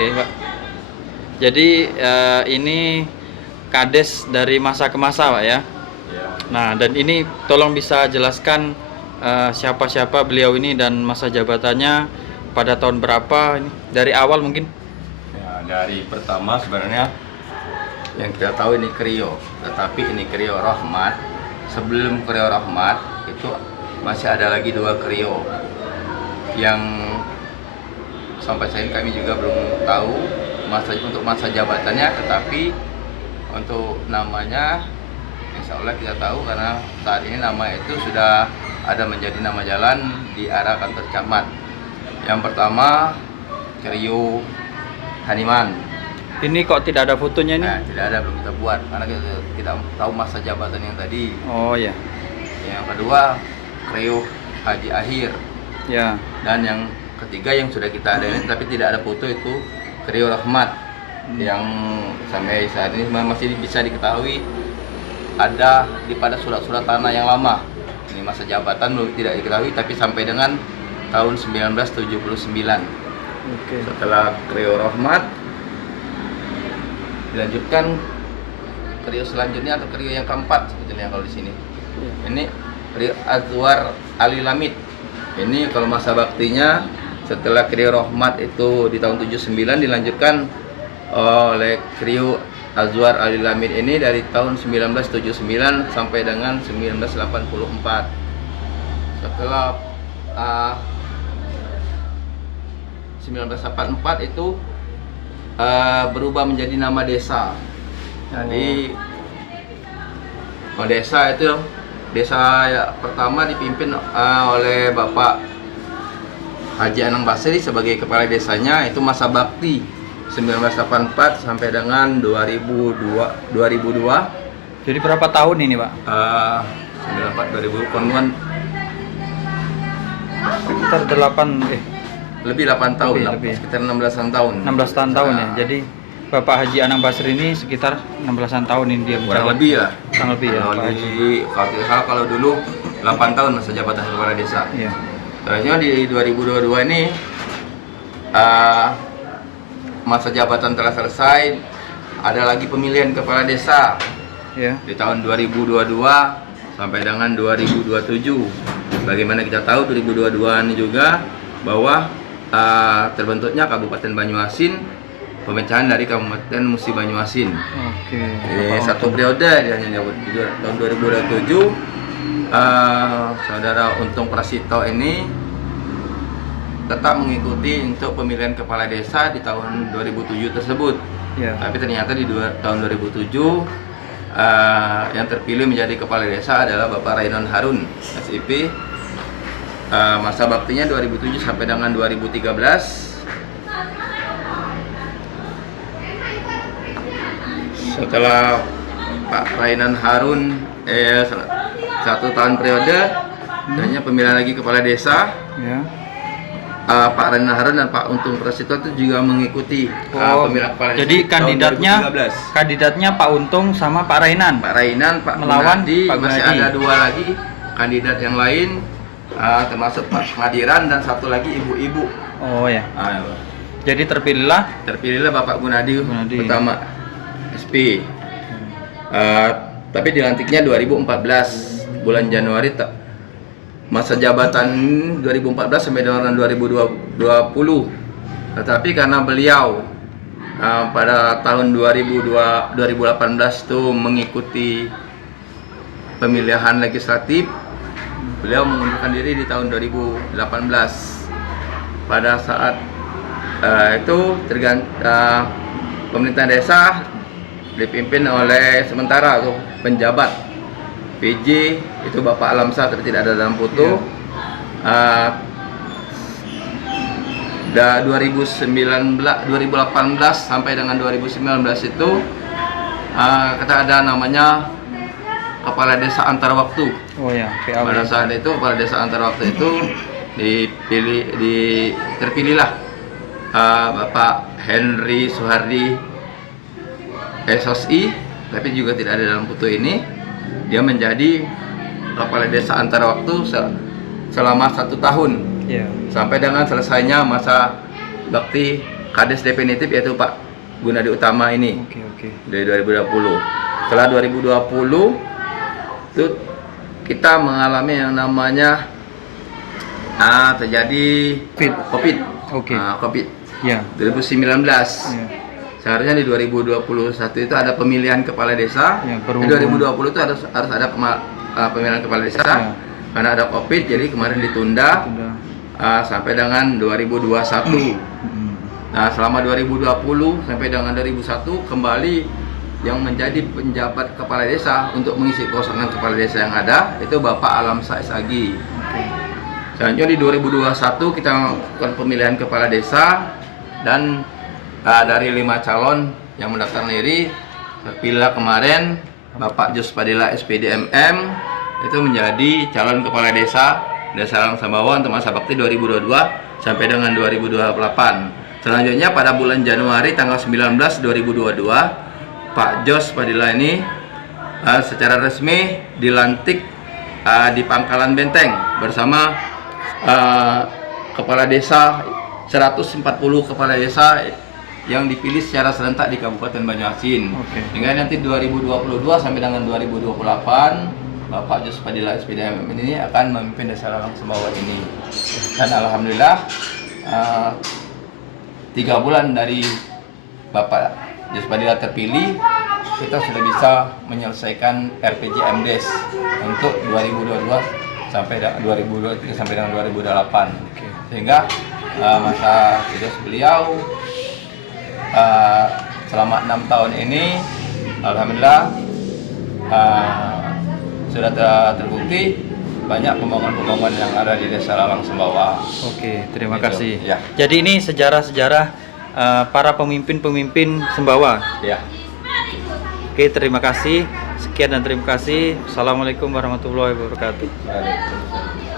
Oke, Pak. Jadi ini kades dari masa ke masa, Pak ya. Ya. Nah, dan ini tolong bisa jelaskan siapa-siapa beliau ini dan masa jabatannya pada tahun berapa ini? Dari awal mungkin. Ya, dari pertama sebenarnya yang kita tahu ini Krio, tetapi ini Krio Rahmat. Sebelum Krio Rahmat itu masih ada lagi 2 Krio yang sampai saat ini kami juga belum tahu untuk masa jabatannya, tetapi untuk namanya insya Allah kita tahu karena saat ini nama itu sudah ada menjadi nama jalan di arah kantor camat. Yang pertama Krio Haniman. Ini kok tidak ada fotonya ini? Nah, tidak ada, belum kita buat karena kita tidak tahu masa jabatan yang tadi. Oh ya. Yang kedua Krio Haji Akhir. Ya. Dan yang ketiga yang sudah kita ada ini tapi tidak ada foto itu Krio Rahmat yang sampai saat ini masih bisa diketahui ada pada surat-surat tanah yang lama. Ini masa jabatan belum tidak diketahui tapi sampai dengan tahun 1979. Oke. Setelah Krio Rahmat dilanjutkan Krio selanjutnya atau Krio yang keempat sebetulnya kalau di sini. Ya. Ini Krio Azwar Ali Lamid. Ini kalau masa baktinya setelah Krio Rahmat itu di tahun 79 dilanjutkan oleh Krio Azwar Ali Lamid ini dari tahun 1979 sampai dengan 1984. Setelah 1984 itu berubah menjadi nama desa. Jadi desa itu pertama dipimpin oleh Bapak Haji Anang Basri sebagai kepala desanya, itu masa bakti 1984 sampai dengan 2002. Jadi berapa tahun ini, Pak? 94 2000 konuan Sekitar 8 lebih 8 tahun, lebih. sekitar 16-an tahun. 16 tahun ya. Jadi Bapak Haji Anang Basri ini sekitar 16-an tahun ini dia kurang menjabat. lebih ya. Kurang lebih ya, Pak Haji. Kalau tidak salah kalau dulu 8 tahun masa jabatan kepala desa. Iya. Selanjutnya di 2022 ini masa jabatan telah selesai, ada lagi pemilihan kepala desa Ya. di tahun 2022 sampai dengan 2027. Bagaimana kita tahu 2022 ini juga bahwa terbentuknya Kabupaten Banyuasin, pemecahan dari Kabupaten Musi Banyuasin. Oke. Satu periode dia hanya nyebut di tahun 2027. Saudara Untung Prasito ini tetap mengikuti untuk pemilihan kepala desa di tahun 2007 tersebut. Ya. Tapi ternyata di tahun 2007 yang terpilih menjadi kepala desa adalah Bapak Rainon Harun SIP. Masa baktinya 2007 sampai dengan 2013. Setelah Pak Rainon Harun 1 tahun periode, hanya pemilihan lagi kepala desa. Ya. Pak Rainon Harun dan Pak Untung Prasito itu juga mengikuti pemilihan kepala desa. Jadi di tahun 2013. kandidatnya Pak Untung sama Pak Rainan. Pak Rainan, Pak Melawan Gunadi, Pak masih Gunadi. ada 2 lagi kandidat yang lain, termasuk Pak Madiran dan 1 lagi ibu-ibu. Oh ya. Jadi terpilihlah Terpilihlah Bapak Gunadi pertama SP. Tapi dilantiknya 2014 bulan Januari. Masa jabatan 2014 sampai dengan 2020. Tetapi karena beliau pada tahun 2018 itu mengikuti pemilihan legislatif, beliau mengundurkan diri di tahun 2018. Pada saat itu pemerintahan desa dipimpin oleh sementara tuh penjabat PJ itu Bapak Alamsa, tapi tidak ada dalam foto. 2018 sampai dengan 2019 itu kita ada namanya kepala desa antar waktu. Oh ya, PAW. Pada saat itu kepala desa antar waktu itu terpilihlah Bapak Henry Soehardi SOSI, tapi juga tidak ada dalam foto ini. Dia menjadi kepala desa antar waktu selama 1 tahun. Ya. Sampai dengan selesainya masa bakti Kades definitif yaitu Pak Gunadi Utama ini Oke. dari 2020. Setelah 2020 itu kita mengalami yang namanya terjadi COVID. Oke. COVID Ya. 2019. Ya. Seharusnya di 2021 itu ada pemilihan kepala desa. Ya, Di 2020 itu harus ada pemilihan kepala desa. Ya. Karena ada COVID, jadi kemarin ditunda Sudah. sampai dengan 2021. Nah, selama 2020 sampai dengan 2001 kembali yang menjadi penjabat kepala desa untuk mengisi kosongan kepala desa yang ada itu Bapak Alam Sais Agi. Selanjutnya di 2021 kita melakukan pemilihan kepala desa dan dari 5 calon yang mendaftar diri terpilih kemarin Bapak Jos Padilla SPD MM itu menjadi calon kepala desa Desa Alang Sambawa untuk masa bakti 2022 sampai dengan 2028. Selanjutnya pada bulan Januari tanggal 19 2022 Pak Jos Padilla ini secara resmi dilantik di Pangkalan Benteng bersama kepala desa 140 kepala desa yang dipilih secara serentak di Kabupaten Banyuasin. Hingga nanti 2022 sampai dengan 2028 Bapak Jos Padilla SPDM ini akan memimpin Desa Alang Sambawa ini. Dan alhamdulillah 3 bulan dari Bapak Jos Padilla terpilih, kita sudah bisa menyelesaikan RPJMDes untuk 2022 sampai 2023 sampai dengan 2028. Sehingga masa tugas beliau selama 6 tahun ini alhamdulillah sudah terbukti banyak pembangunan yang ada di Desa Alang Sambawa. Oke, terima Gitu, kasih. ya. Jadi ini sejarah-sejarah para pemimpin-pemimpin Sembawa. Ya. Oke, terima kasih. Sekian dan terima kasih. Assalamualaikum warahmatullahi wabarakatuh. Waalaikumsalam.